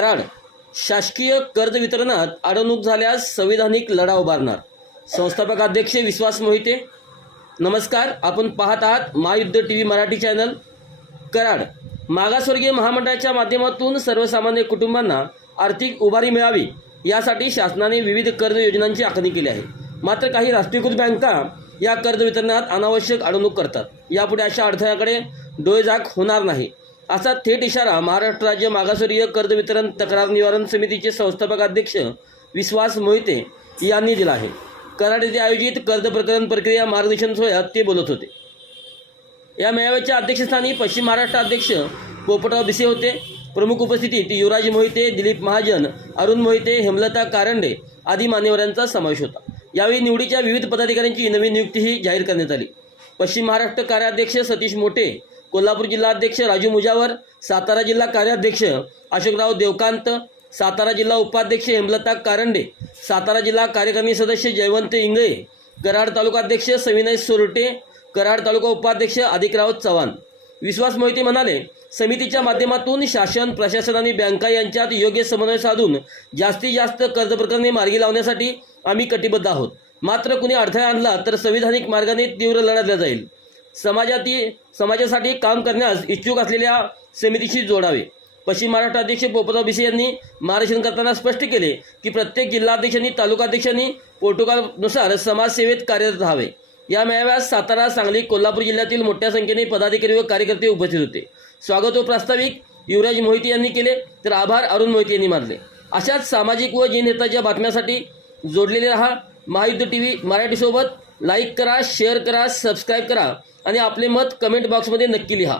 कराड शासकीय कर्ज वितरणात अडवणूक झाल्यास संविधानिक लढा उभारणार. संस्थापक अध्यक्ष विश्वास मोहिते. नमस्कार आपण पाहत आहात Mahayuddh T V Marathi channel Karad. मागासवर्गीय महामंडळाच्या माध्यमातून सर्वसामान्य कुटुंबांना आर्थिक उभारी मिळावी यासाठी शासनाने विविध कर्ज योजनांची आखणी केली आहे. मात्र काही राष्ट्रीयकृत बँका या कर्ज वितरणात अनावश्यक अडवणूक करतात. यापुढे अशा अडथळ्याकडे डोळेझाक होणार नाही. असा थेट इशारा महाराष्ट्र राज्य मागासवर्गीय कर्ज वितरण तक्रार निवारण समितीचे संस्थापक अध्यक्ष विश्वास मोहिते यांनी दिला आहे. कराड येथे आयोजित कर्ज प्रकरण प्रक्रिया मार्गदर्शन सोहळ्यात ते बोलत होते. या मेळाव्याच्या अध्यक्षस्थानी पश्चिम महाराष्ट्र अध्यक्ष पोपटराव भिसे होते. प्रमुख उपस्थितीत युवराज मोहिते दिलीप महाजन अरुण मोहिते हेमलता कारंडे आदी मान्यवरांचा समावेश होता. यावेळी निवडीच्या विविध पदाधिकाऱ्यांची नवीन नियुक्तीही जाहीर करण्यात आली. पश्चिम महाराष्ट्र कार्याध्यक्ष सतीश मोठे कोल्हापूर जिल्हाध्यक्ष राजू मुजावर सातारा जिल्हा कार्याध्यक्ष अशोकराव देवकांत सातारा जिल्हा उपाध्यक्ष हेमलता कारंडे सातारा जिल्हा कार्यकारिणी सदस्य जयवंत इंगळे कराड तालुकाध्यक्ष सविनय सोरटे कराड तालुका उपाध्यक्ष अधिकराव चव्हाण. विश्वास मोहिते म्हणाले समितीच्या माध्यमातून शासन प्रशासन आणि बँका यांच्यात योग्य समन्वय साधून जास्तीत जास्त कर्ज प्रकरणे मार्गी लावण्यासाठी आम्ही कटिबद्ध आहोत. मात्र कुणी अडथळा आणला तर संविधानिक मार्गाने तीव्र लढा दिला जाईल. समाजातील समाजासाठी काम करण्यास इच्छुक असलेल्या समितीशी जोडावे. पश्चिम महाराष्ट्र अध्यक्ष पोपटराव भिसे यांनी मार्गदर्शन करताना स्पष्ट केले की प्रत्येक जिल्हाध्यक्षांनी तालुकाध्यक्षांनी प्रोटोकॉलनुसार समाजसेवेत कार्यरत राहावे. या मेळाव्यात सातारा सांगली कोल्हापूर जिल्ह्यातील मोठ्या संख्येने पदाधिकारी व कार्यकर्ते उपस्थित होते. स्वागत व प्रास्ताविक युवराज मोहिते यांनी केले तर आभार अरुण मोहिते यांनी मानले. अशाच सामाजिक व जनहिताच्या बातम्यासाठी जोडलेले रहा महायुद्ध टी व्ही मराठीसोबत लाईक करा शेअर करा सबस्क्राईब करा आणि आपले मत कमेंट बॉक्समध्ये नक्की लिहा.